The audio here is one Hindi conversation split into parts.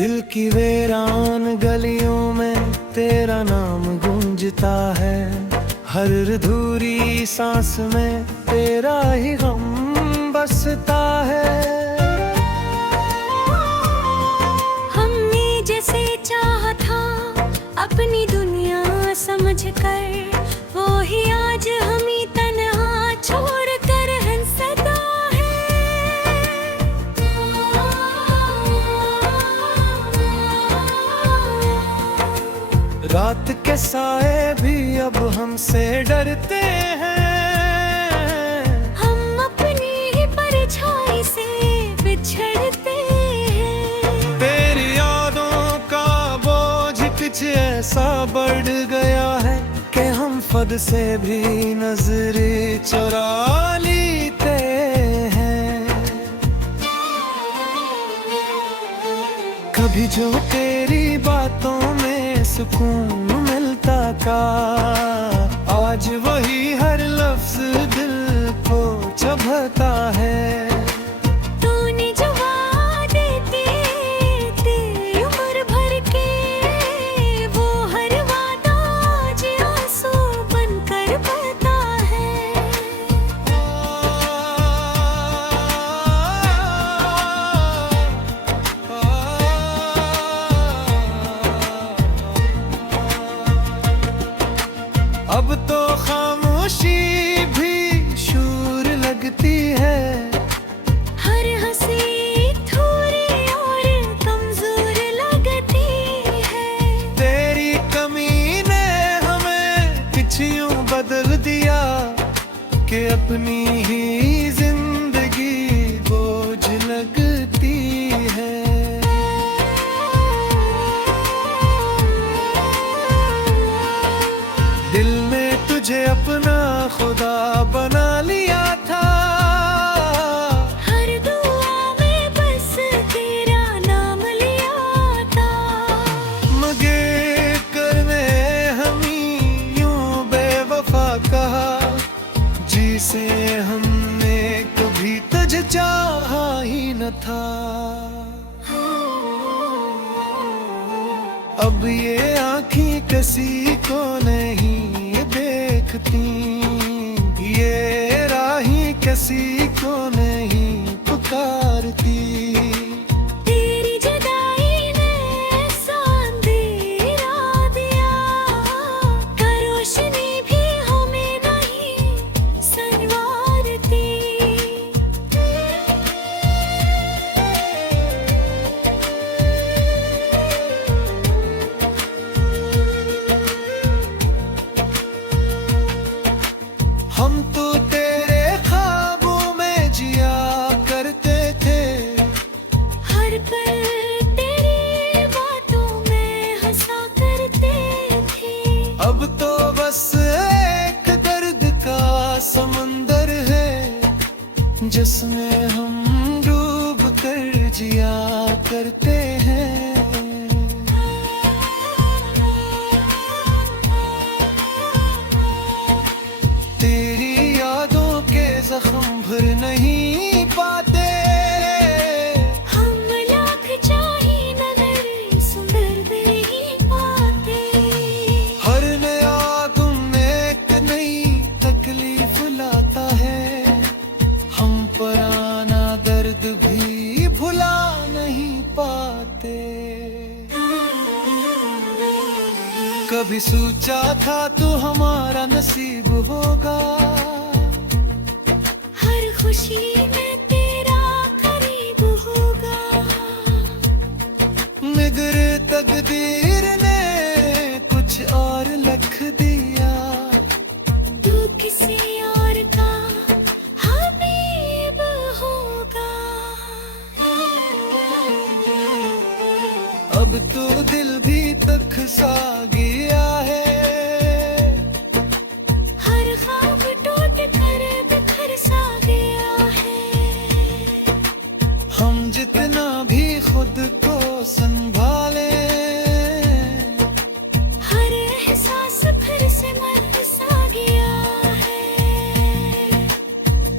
दिल की वीरान गलियों में तेरा नाम गूंजता है। हर अधूरी सांस में तेरा ही गम बसता है। हमने जैसे चाहा था अपनी दुनिया समझकर, वो ही आज हमें तन्हा छोड़कर हंसता है। रात के साए भी अब हमसे डरते हैं। हम अपनी ही परछाई से बिछड़ते हैं। तेरी यादों का बोझ कुछ ऐसा बढ़ गया है कि हम खुद से भी नजर चुरा लेते हैं। कभी जो तेरी बातों में सुकून मिलता था, आज वही हर लफ्ज दिल को चुभता है। तूने जो वादे दिए थे उम्र भर के, वो हर वादा आज आंसू बनकर बहता है। अब तो खामोशी भी शूर लगती है। हर हंसी थोड़ी और कमजोर लगती है। तेरी कमी ने हमें कुछ यूं बदल दिया कि अपनी ही जिंदगी बोझ लगती है। दिल में तुझे अपना खुदा बना लिया था। हर दुआ में बस तेरा नाम लिया था। मगर करने हमी यूं बेवफा कहा, जिसे हमने कभी तुझे चाहा ही न था। अब ये आँखें किसी को नहीं देखती, ये राहें किसी को नहीं पुकारती। तेरी जुदाई ने ऐसा अंधेरा दिया, कर रोशनी भी हमें नहीं संवारती। हम तो तेरे ख्वाबों में जिया करते थे। हर पल तेरी बातों में हंसा करते थे। अब तो बस एक दर्द का समंदर है, जिसमें हम डूब कर जिया करते हैं। तेरी यादों के जख्म भर नहीं पाते। हम लाख चाहे नजर सुंदर नहीं पाते। हर नया तुम एक नई तकलीफ लाता है, हम पुराना दर्द भी भुला नहीं पाते। कभी सोचा था तू हमारा नसीब होगा, हर खुशी में तेरा करीब होगा। मगर तकदीर ने कुछ और लिख दिया। तू किसी और का हबीब होगा। अब तो दिल भी तक सा गया है। हर ख्वाब टूट कर बिखर सा गया है। हम जितना भी खुद को संभाले, हर एहसास फिर से मर सा गया है।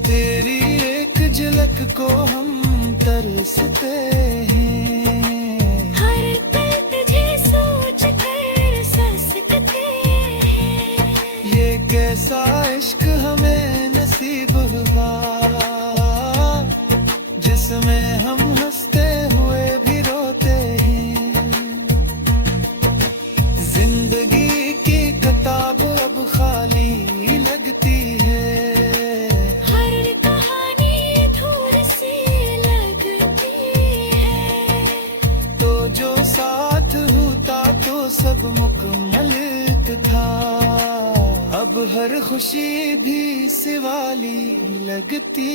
तेरी एक झलक को हम तरसते हैं। हर सा इश्क हमें नसीब हुआ, जिसमें हम हंसते हुए भी रोते हैं। जिंदगी की किताब अब खाली लगती है, हर कहानी थोड़ी सी लगती है। तो जो साथ होता तो सब मुकम्मल था। अब हर खुशी भी सिवाली लगती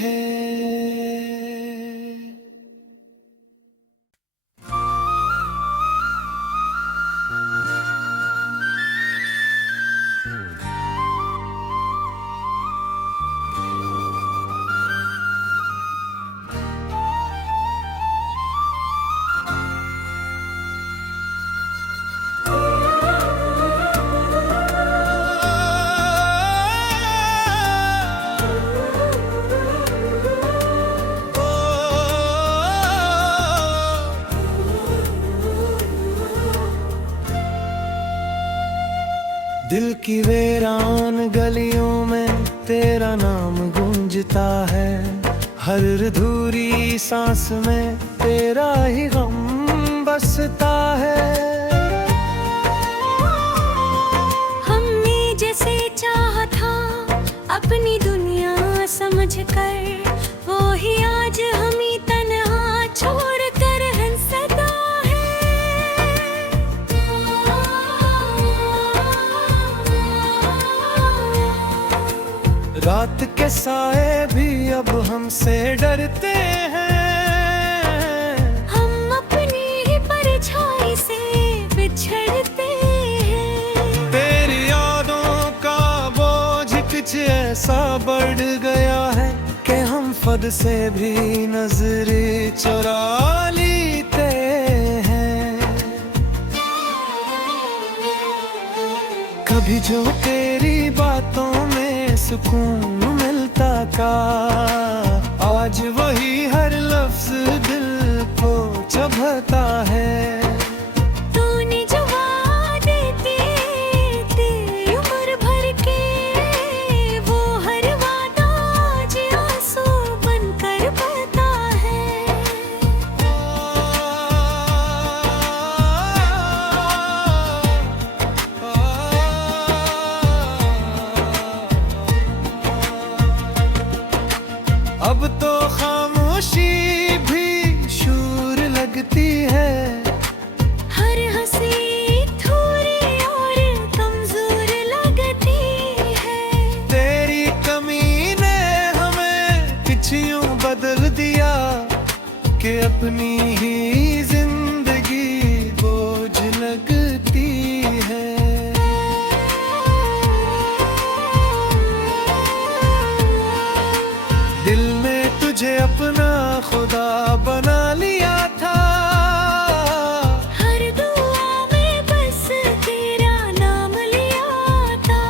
है। दिल की वीरान गलियों में तेरा नाम गूंजता है, हर अधूरी सांस में तेरा ही गम बसता है। हमने जैसे चाहा था अपनी दुनिया समझकर, वो ही आज हमें तन्हा छोड़कर हंसता है। रात के साए भी अब हमसे डरते हैं, हम अपनी ही परछाई से बिछड़ते हैं। तेरी यादों का बोझ कुछ ऐसा बढ़ गया है कि हम फद से भी नजरें चुरा लेते हैं। कभी जो तेरी बातों में सुकून मिलता था, आज वही हर लफ्ज दिल को चुभता है। तूने जो वादे किए थे उम्र भर के, वो हर वादा आज आंसू बनकर बहता है। अब तो खामोशी भी शूर लगती है, हर हंसी थोड़ी और कमजोर लगती है। तेरी कमी ने हमें कुछ यूं बदल दिया कि अपनी ही जिंदगी बोझ लगती है। दिल में तुझे अपना खुदा बना लिया था, हर दुआ में बस तेरा नाम लिया था।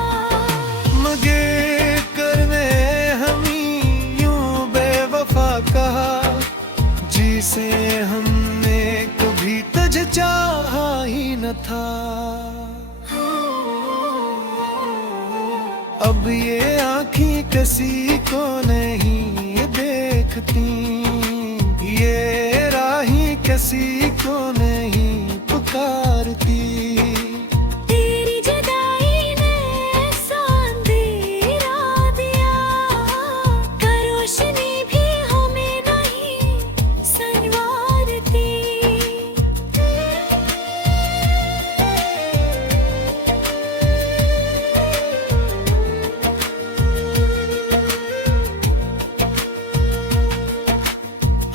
मगर करने हमी यूं बेवफा कहा, जिसे हमने कभी तुझे चाहा ही न था। अब ये आँखें किसी को नहीं देखती, ये राहें किसी को नहीं पुकारती। तेरी जुदाई ने ऐसा अंधेरा दिया, कि रोशनी भी हमें नहीं संवारती।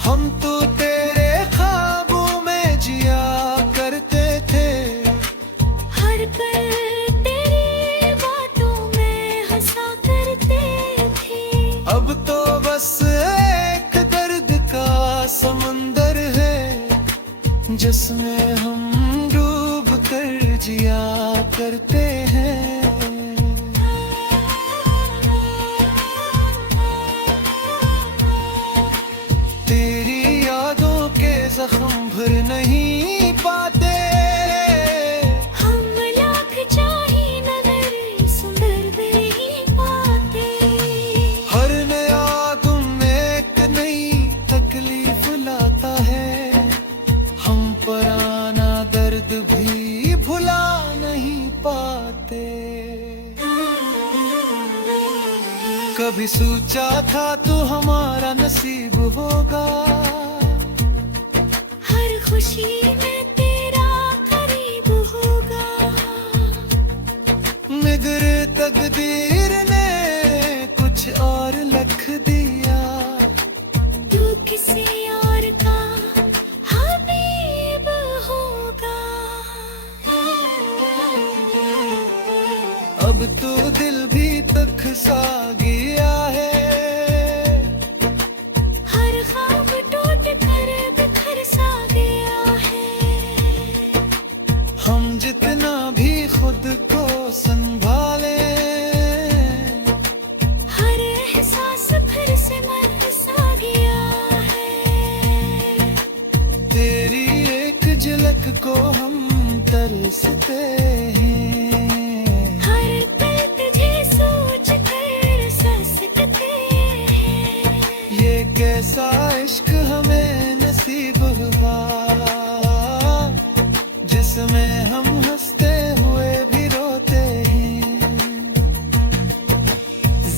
हम तो तेरे ख्वाबों में जिया करते थे, हर पल तेरी बातों में हंसा करते थे। अब तो बस एक दर्द का समंदर है, जिसमें हम डूब कर जिया करते हैं। तेरी यादों के जख्म भर नहीं पाते, हम लाख चाहे नजर सुंदर दे था तू हमारा नसीब होगा। हर खुशी में तेरा करीब होगा। मगर तकदीर ने कुछ और लिख दिया। तू किसी और का हबीब होगा। अब तो दिल भी तक सा गया है। हर ख्वाब टूट कर बिखर सा गया है। हम जितना भी खुद को संभाले, हर एहसास फिर से मर सा गया है। तेरी एक झलक को हम तरसते हैं। हर पल तुझे सोच कर ससकते हैं। ये कैसा इश्क हमें नसीब हुआ, जिसमें हम हंसते हुए भी रोते हैं।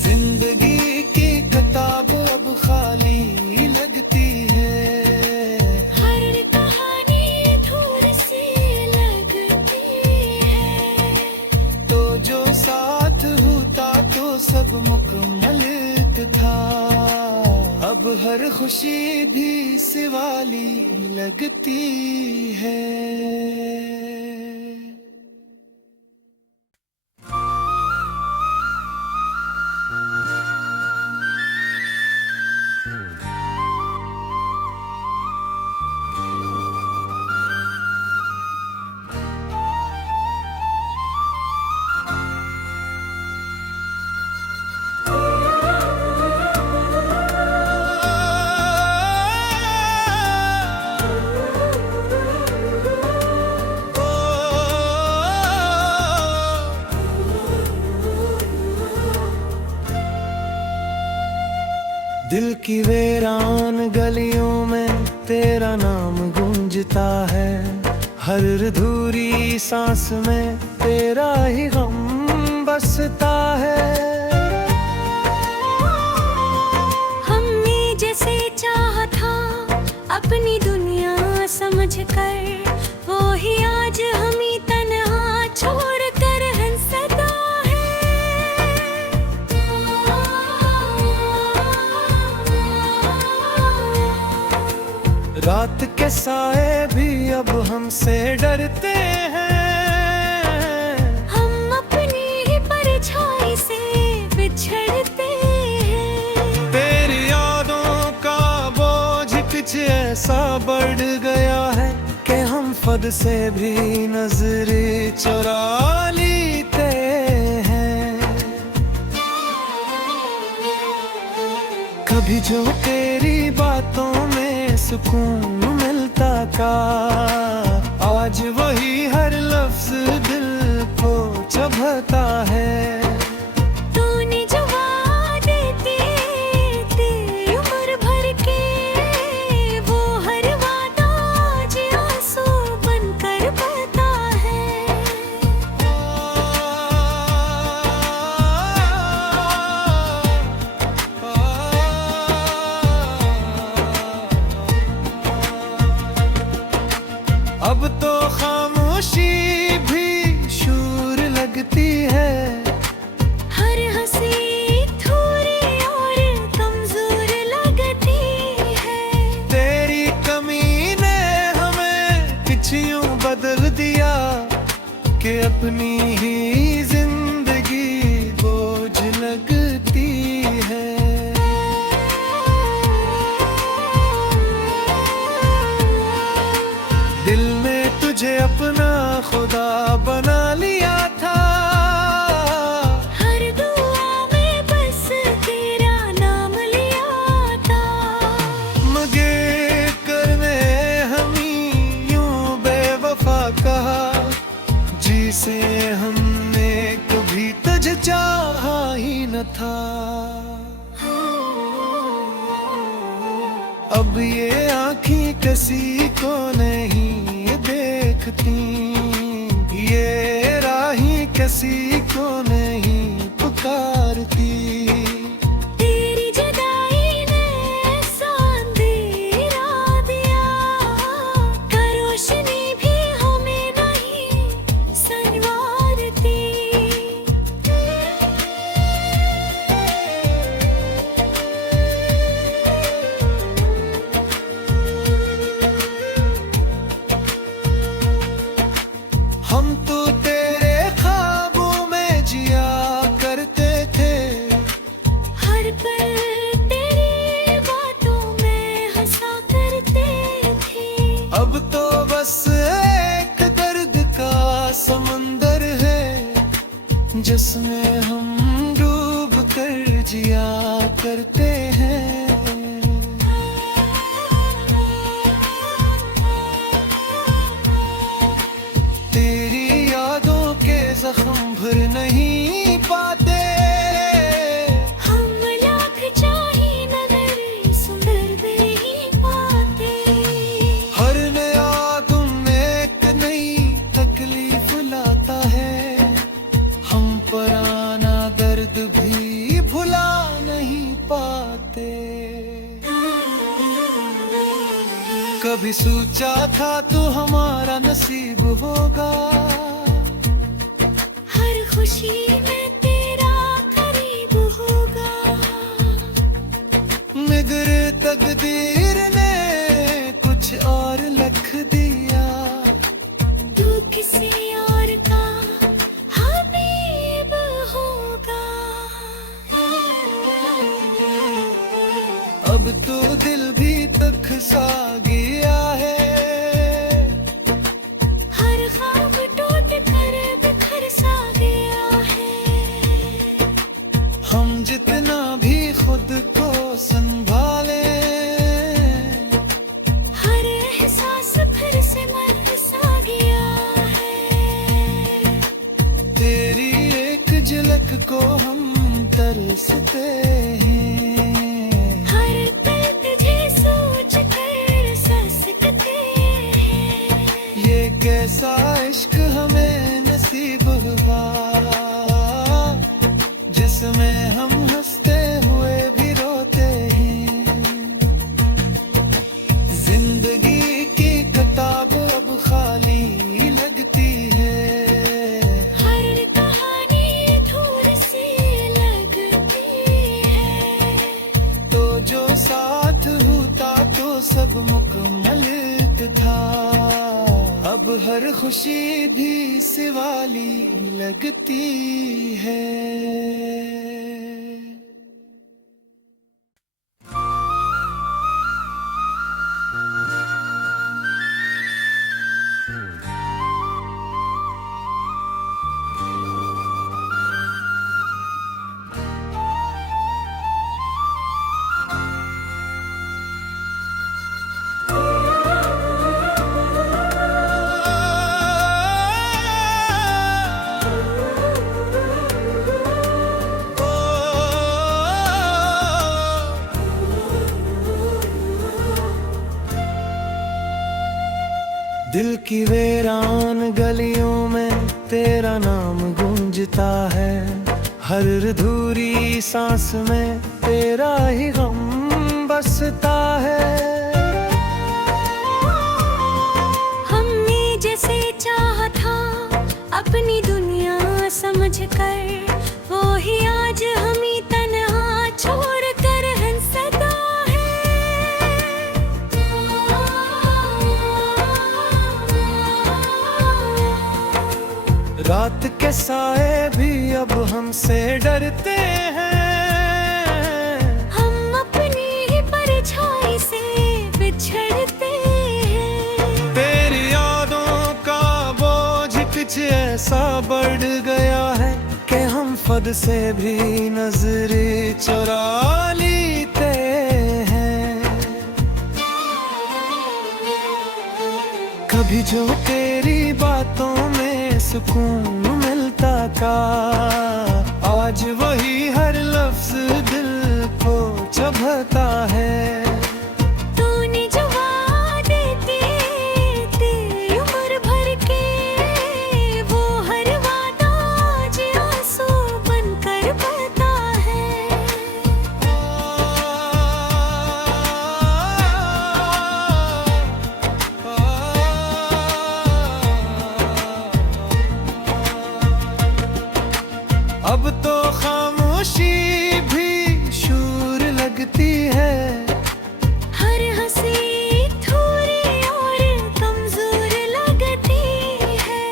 जिंदगी की किताब अब खाली लगती है। हर कहानी थोड़ी सी लगती है। तो जो साथ होता तो सब मुकम्मल था। अब हर खुशी भी सिवाली लगती है। दिल की वीरान गलियों में तेरा नाम गूंजता है। हर अधूरी सांस में तेरा ही गम बसता है। हमने जैसे चाहा था अपनी दुनिया समझकर, वो ही आज हमें तन्हा छोड़ कर हंसता है। रात के साए भी अब हमसे डरते हैं। हम अपनी ही परछाई से बिछड़ते हैं। तेरी यादों का बोझ कुछ ऐसा बढ़ गया है कि हम खुद से भी नजर चुरा लेते हैं। कभी जो तेरी बातों में सुकून मिलता था, आज वही हर लफ्ज दिल को चुभता है। तूने जो वादे किए थे उम्र भर के, वो हर वादा आज आंसू बनकर बहता है। अब तो खामोशी भी शूर लगती है। हर हंसी थोड़ी और कमजोर लगती है। तेरी कमी ने हमें कुछ यूं बदल दिया कि अपनी ही जिंदगी बोझ लगती है। दिल में तुझे अपना खुदा बना लिया था। हर दुआ में बस तेरा नाम लिया था। मगर करने हमी यूं बेवफा कहा, जिसे हमने कभी तुझे चाहा ही न था। अब ये आँखें किसी को नहीं देखती, ये राहें किसी को नहीं पुकारती। तेरी जुदाई जिसमें हम डूब कर जिया करते हैं। तेरी यादों के जख्म भर नहीं पाते। हम लाख चाहे नजर सुंदर नहीं पाते। हर नया तुम एक नई तकलीफ लाता है। हम पुराना दर्द भी भुला नहीं पाते। कभी सोचा था तो हमारा नसीब होगा। हर खुशी में तेरा करीब होगा। मगर तकदीर ने कुछ और लिख दिया। तू किसी और का हबीब होगा। अब तो दिल भी तक सा गया है। हर ख्वाब टूट कर बिखर सा गया है। हम जितना भी खुद को संभाले, हर एहसास फिर से मर सा गया है। तेरी एक झलक को हम तरसते हैं। हर पल तुझे सोच कर ससकते हैं। ये कैसा इश्क हमें नसीब हुआ, जिसमें हम हंसते हुए भी रोते हैं। जिंदगी की किताब अब खाली लगती है। हर कहानी थोड़ी सी लगती है। तो जो साथ होता तो सब मुकम्मल था। अब हर खुशी भी सिवाली लगती है। दिल की वीरान गलियों में तेरा नाम गूंजता है। हर अधूरी सांस में तेरा ही गम बसता है। हमने जैसे चाहा था अपनी दुनिया समझकर, वो ही आज हमें तन्हा छोड़ कर हंसता है। रात के साए भी अब हमसे डरते हैं। हम अपनी ही परछाई से बिछड़ते हैं। तेरी यादों का बोझ कुछ ऐसा बढ़ गया है कि हम फद से भी नजर चुरा लेते हैं। कभी जो तेरी बातों में सुकून मिलता था, आज वही हर लफ्ज दिल को चुभता है। तूने जो वादे दिए थे उम्र भर के, वो हर वादा आज आंसू बनकर बहता है। अब तो खामोशी भी शूर लगती है। हर हंसी थोड़ी और कमजोर लगती है।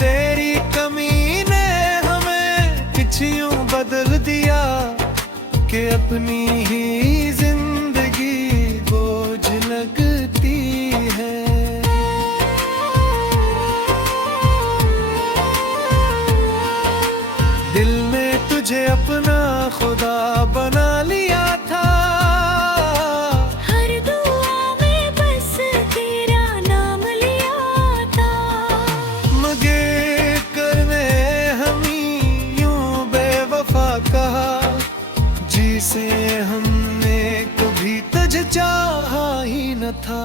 तेरी कमी ने हमें कुछ यूं बदल दिया कि अपनी ही जिंदगी बोझ लगती है। दिल में चाहा ही न था।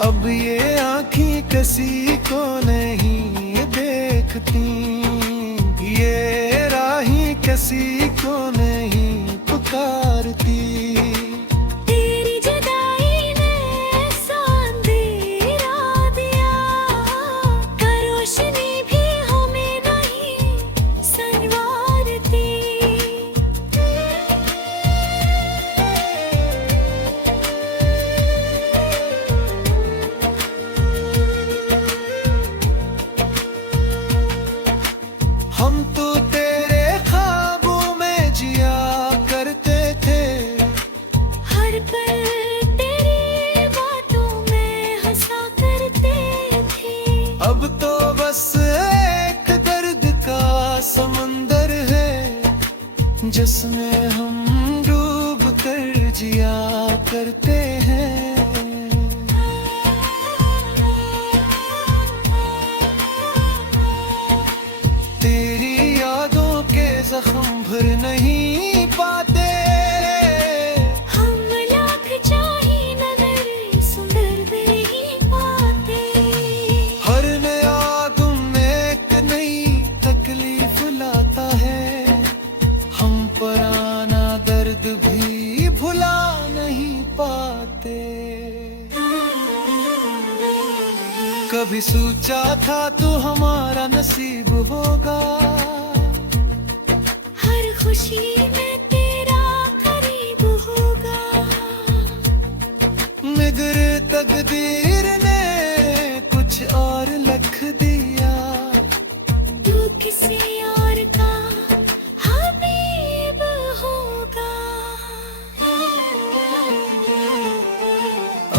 अब ये आँखें किसी को नहीं देखती, ये राहें किसी को नहीं पुकारती। तेरी जुदाई ने ऐसा अंधेरा दिया, का रोशनी भी हमें नहीं संवारती। हम तो तेरे ख्वाबों में जिया करते थे, हर पल तेरी बातों में हंसा करते थे। अब तो बस एक दर्द का समंदर है, जिसमें हम डूब कर जिया करते हैं। तेरी यादों के जख्म भर नहीं पाते, हम लाख चाहे नजर सुंदर नहीं पाते। हर नया तुम एक नई तकलीफ लाता है, हम पुराना दर्द भी भुला नहीं पाते। कभी सोचा था तो हमारा नसीब होगा, हर खुशी में तेरा करीब होगा। मगर तकदीर ने कुछ और लिख दिया, तू किसी और का हबीब होगा।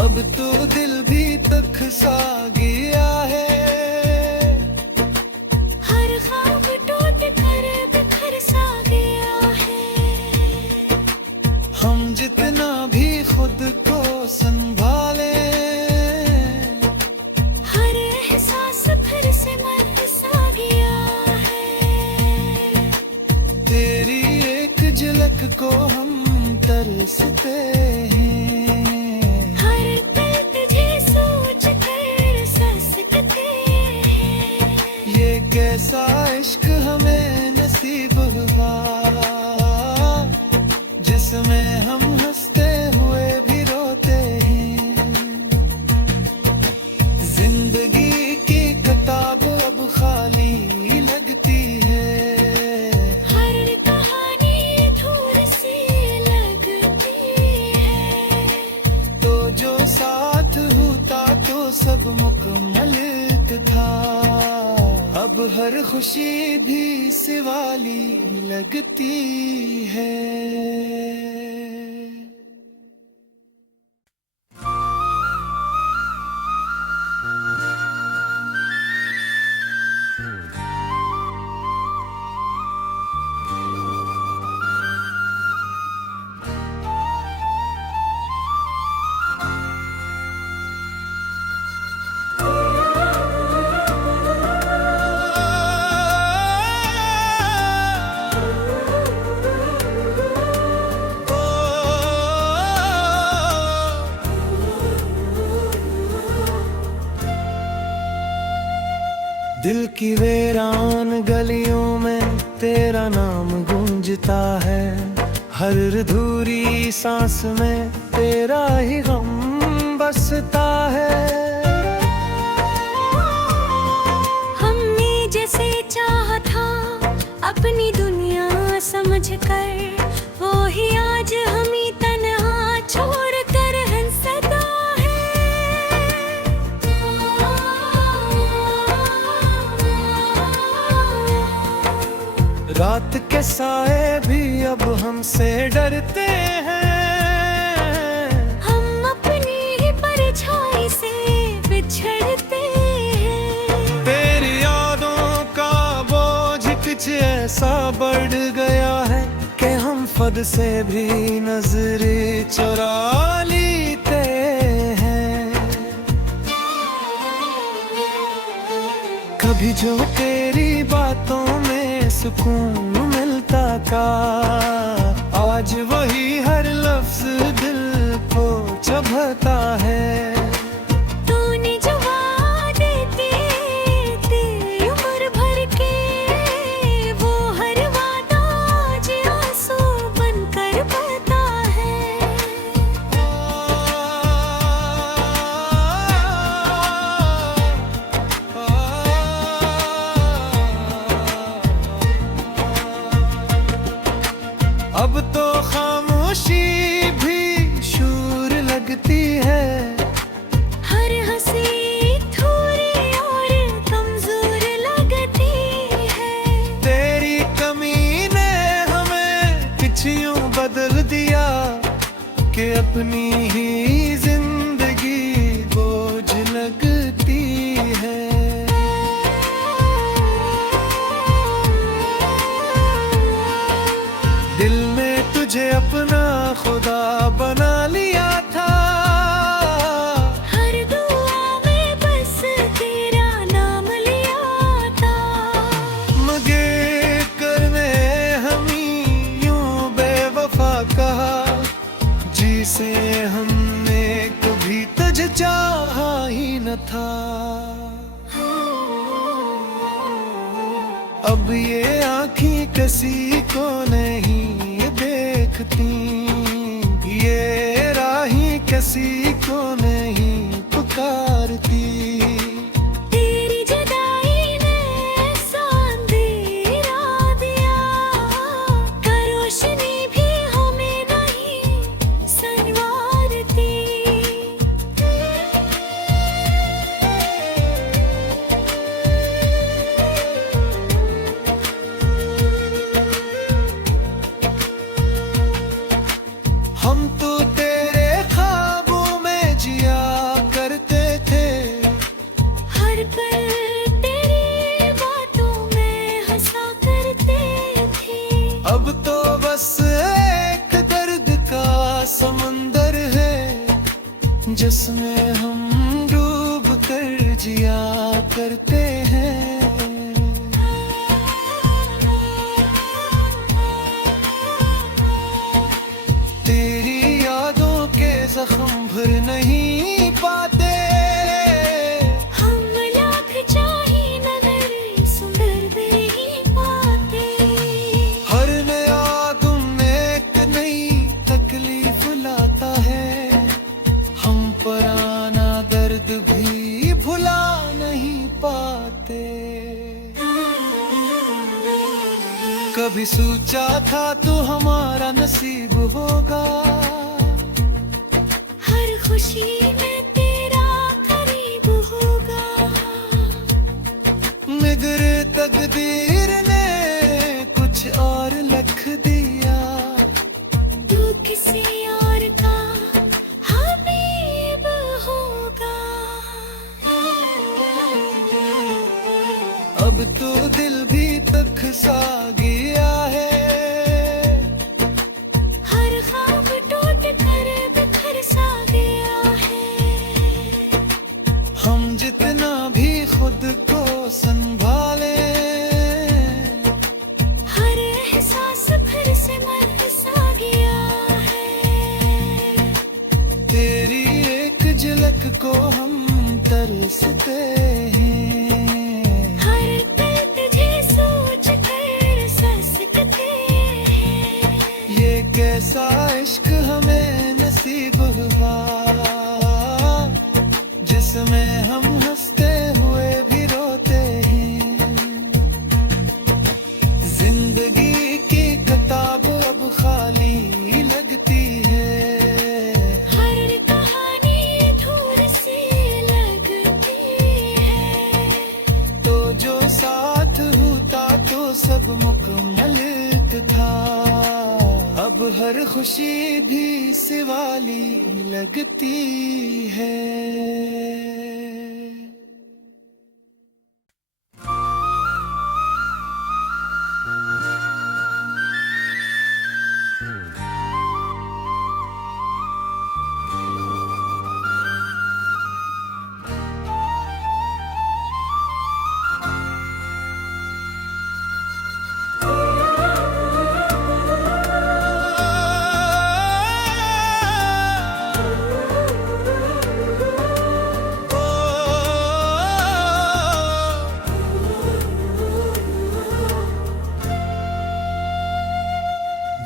अब तो दिल भी तक सा गया है, हर ख्वाब टूट कर बिखर सा गया है। हम जितना भी खुद को संभाले, हर एहसास फिर से मर सा गया है। तेरी एक झलक को हम तरसते हैं, हर पल तुझे सोच कर ससकते हैं। ये कैसा इश्क हमें नसीब हुआ, जिसमें हम हंसते हुए भी रोते हैं। जिंदगी की किताब अब खाली लगती है, हर कहानी अधूरी सी लगती है। तो जो साथ होता तो सब मुकम्मल था। अब हर खुशी भी सिवाली लगती है। दिल की वीरान गलियों में तेरा नाम गूंजता है, हर अधूरी सांस में तेरा ही गम बसता है। हमने जैसे चाहा था अपनी दुनिया समझकर, वो ही आज हमें तन्हा छोड़ कर हंसता है। रात के साए भी अब हमसे डरते हैं, हम अपनी ही परछाई से बिछड़ते हैं। तेरी यादों का बोझ कुछ ऐसा बढ़ गया है कि हम खुद से भी नजर चुरा लेते हैं। कभी जो तेरी बातों में सुकून मिलता था, आज वही हर लफ्ज दिल को चुभता है। तूने जो वादे तेरे उम्र भर के, वो हर वादा आज आंसू बनकर बहता है। अब तो खामोशी भी शूर लगती है। हर हंसी थोड़ी और कमजोर लगती है। तेरी कमी ने हमें कुछ यूं बदल दिया कि अपनी ही जिंदगी बोझ लगती है। दिल में तुझे अपना खुदा बना लिया था। हर दुआ में बस तेरा नाम लिया था। मगर करने हमी यूं बेवफा कहा, जिसे हमने कभी तुझे चाहा ही न था। अब ये आँखें किसी को नहीं देखती, ये राहें किसी को नहीं पुकारती। तेरी जुदाई ने ऐसा अंधेरा दिया, कि रोशनी भी हमें नहीं संवारती। हम तो तेरे ख्वाबों में जिया करते थे। हर पल तेरी बातों में हंसा करते थे। अब तो बस एक दर्द का समंदर है, जिसमें हम डूब कर जिया करते हैं। तेरी यादों के जख्म भर नहीं पाते। हम लाख चाहे नजर सुंदर नहीं पाते। हर नया तुम एक नई तकलीफ लाता है। हम पुराना दर्द भी भुला नहीं पाते। कभी सोचा था तो हमारा नसीब होगा, हर खुशी में तेरा करीब होगा। मगर तकदीर ने कुछ और लिख दिया। तू किसी और का हबीब होगा। अब तो दिल भी तक सा गया है। हर ख्वाब टूट कर बिखर सा गया है। हम जितना भी खुद को संभाले, हर एहसास फिर से मर सा गया है। तेरी एक झलक को हम तरसते हैं। हर पल तुझे सोच कर ससकते हैं। ये कैसा इश्क हमें नसीब हुआ, जिसमें हम हंसते हुए भी रोते हैं। जिंदगी की किताब अब खाली लगती है। हर कहानी अधूरी सी लगती है। तो जो साथ होता तो सब मुकम्मल था। अब हर खुशी भी सिवाली लगती है।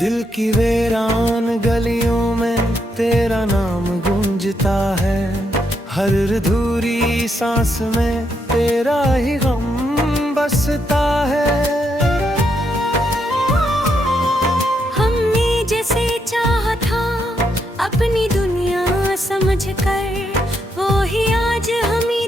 दिल की वीरान गलियों में तेरा नाम गूंजता है, हर अधूरी सांस में तेरा ही गम बसता है। हमने जैसे चाहा था अपनी दुनिया समझकर, वो ही आज हमें